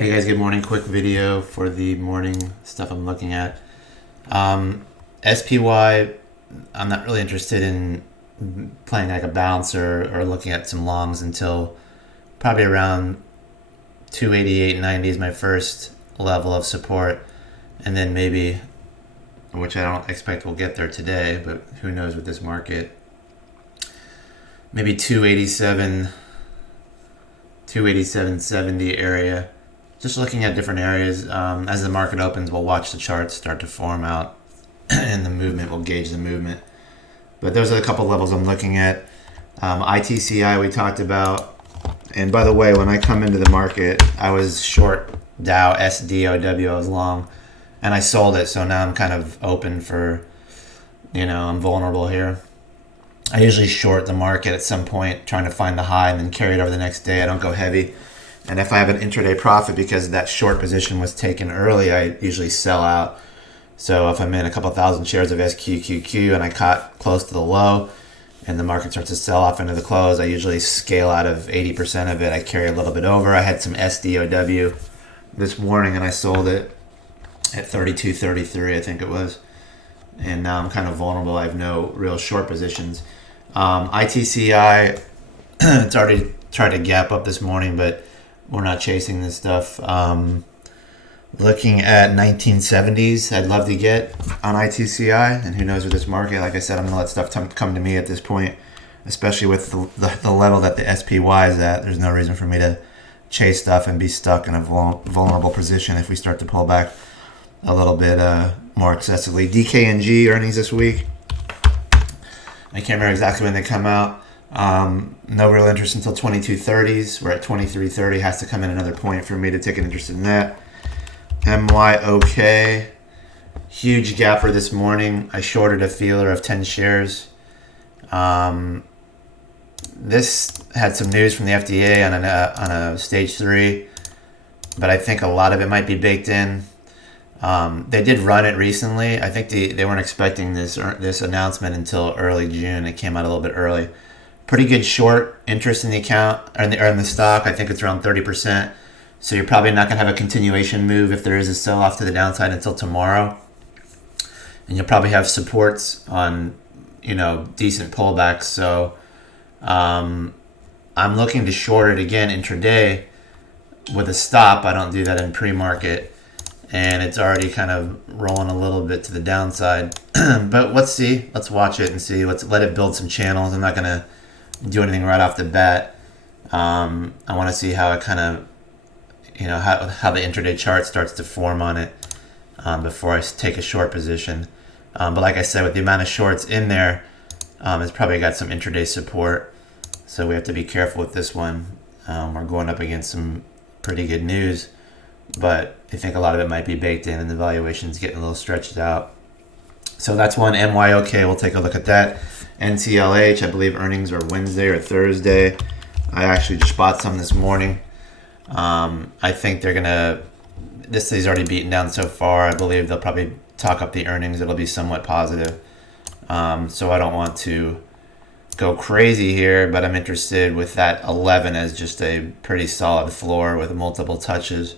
Hey guys, good morning. Quick video for the morning stuff I'm looking at. SPY, I'm not really interested in playing like a bounce or looking at some longs until probably around 288.90 is my first level of support. And then maybe, which I don't expect we'll get there today, but who knows with this market, maybe 287.70 area. Just looking at different areas. As the market opens, we'll watch the charts start to form out and the movement will gauge the movement. But those are a couple levels I'm looking at. ITCI we talked about. And by the way, when I come into the market, I was short Dow, SDOW, I was long. And I sold it, so now I'm kind of open for, I'm vulnerable here. I usually short the market at some point, trying to find the high and then carry it over the next day. I don't go heavy. And if I have an intraday profit because that short position was taken early, I usually sell out. So if I'm in a couple thousand shares of SQQQ and I caught close to the low and the market starts to sell off into the close, I usually scale out of 80% of it. I carry a little bit over. I had some SDOW this morning and I sold it at 32.33, I think it was. And now I'm kind of vulnerable. I have no real short positions. ITCI, it's already tried to gap up this morning, but we're not chasing this stuff. Looking at 1970s, I'd love to get on ITCI, and who knows with this market. Like I said, I'm going to let stuff come to me at this point, especially with the level that the SPY is at. There's no reason for me to chase stuff and be stuck in a vulnerable position if we start to pull back a little bit more excessively. DKNG earnings this week. I can't remember exactly when they come out. No real interest until 2230s. We're at 2330. Has to come in another point for me to take an interest in that. MYOK, huge gapper this morning. I shorted a feeler of 10 shares. This had some news from the FDA on a stage 3, but I think a lot of it might be baked in. They did run it recently. I think they weren't expecting this announcement until early June. It came out a little bit early. Pretty good short interest in the account or in the stock. I think it's around 30%. So you're probably not going to have a continuation move if there is a sell-off to the downside until tomorrow. And you'll probably have supports on, decent pullbacks. So I'm looking to short it again intraday with a stop. I don't do that in pre-market. And it's already kind of rolling a little bit to the downside. But let's see. Let's watch it and see. Let's let it build some channels. I'm not going to do anything right off the bat. I want to see how it kind of, how the intraday chart starts to form on it before I take a short position. But like I said, with the amount of shorts in there, it's probably got some intraday support. So we have to be careful with this one. We're going up against some pretty good news, but I think a lot of it might be baked in and the valuation's getting a little stretched out. So that's one. MYOK, we'll take a look at that. NCLH, I believe earnings are Wednesday or Thursday. I actually just bought some this morning. I think they're going to, this is already beaten down so far. I believe they'll probably talk up the earnings. It'll be somewhat positive. So I don't want to go crazy here, but I'm interested with that 11 as just a pretty solid floor with multiple touches.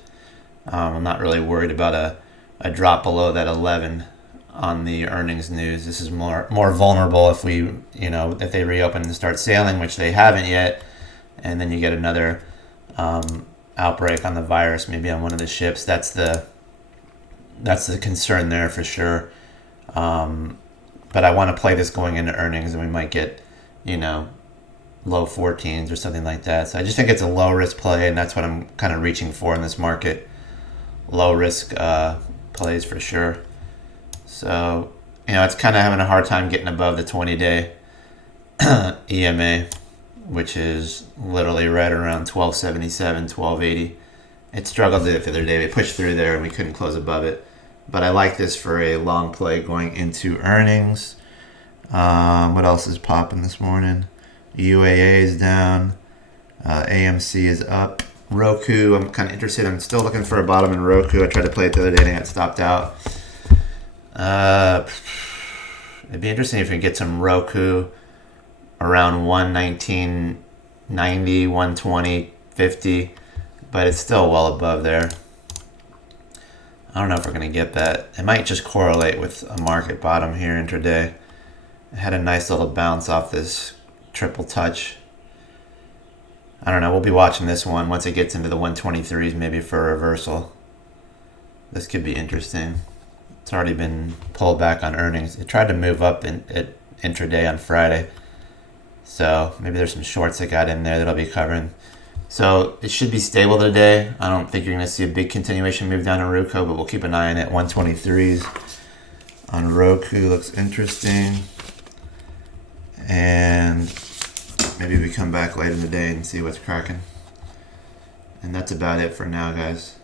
I'm not really worried about a drop below that 11 on the earnings news. This is more vulnerable if we, if they reopen and start sailing, which they haven't yet, and then you get another outbreak on the virus, maybe on one of the ships. That's the concern there for sure. But I want to play this going into earnings, and we might get, low 14s or something like that. So I just think it's a low risk play, and that's what I'm kind of reaching for in this market. Low risk plays for sure. So, it's kind of having a hard time getting above the 20-day EMA, which is literally right around 1277, 1280. It struggled the other day. We pushed through there and we couldn't close above it. But I like this for a long play going into earnings. What else is popping this morning? UAA is down. AMC is up. Roku, I'm kind of interested. I'm still looking for a bottom in Roku. I tried to play it the other day and I got stopped out. It'd be interesting if we get some Roku around 119.90, 120.50. but it's still well above there. I don't know if we're going to get that. It might just correlate with a market bottom here intraday. It had a nice little bounce off this triple touch. I don't know. We'll be watching this one once it gets into the 123s, maybe for a reversal. This could be interesting. It's already been pulled back on earnings. It tried to move up at intraday on Friday. So maybe there's some shorts that got in there that I'll be covering. So it should be stable today. I don't think you're going to see a big continuation move down on Roku, but we'll keep an eye on it. 123s on Roku looks interesting. And maybe we come back later in the day and see what's cracking. And that's about it for now, guys.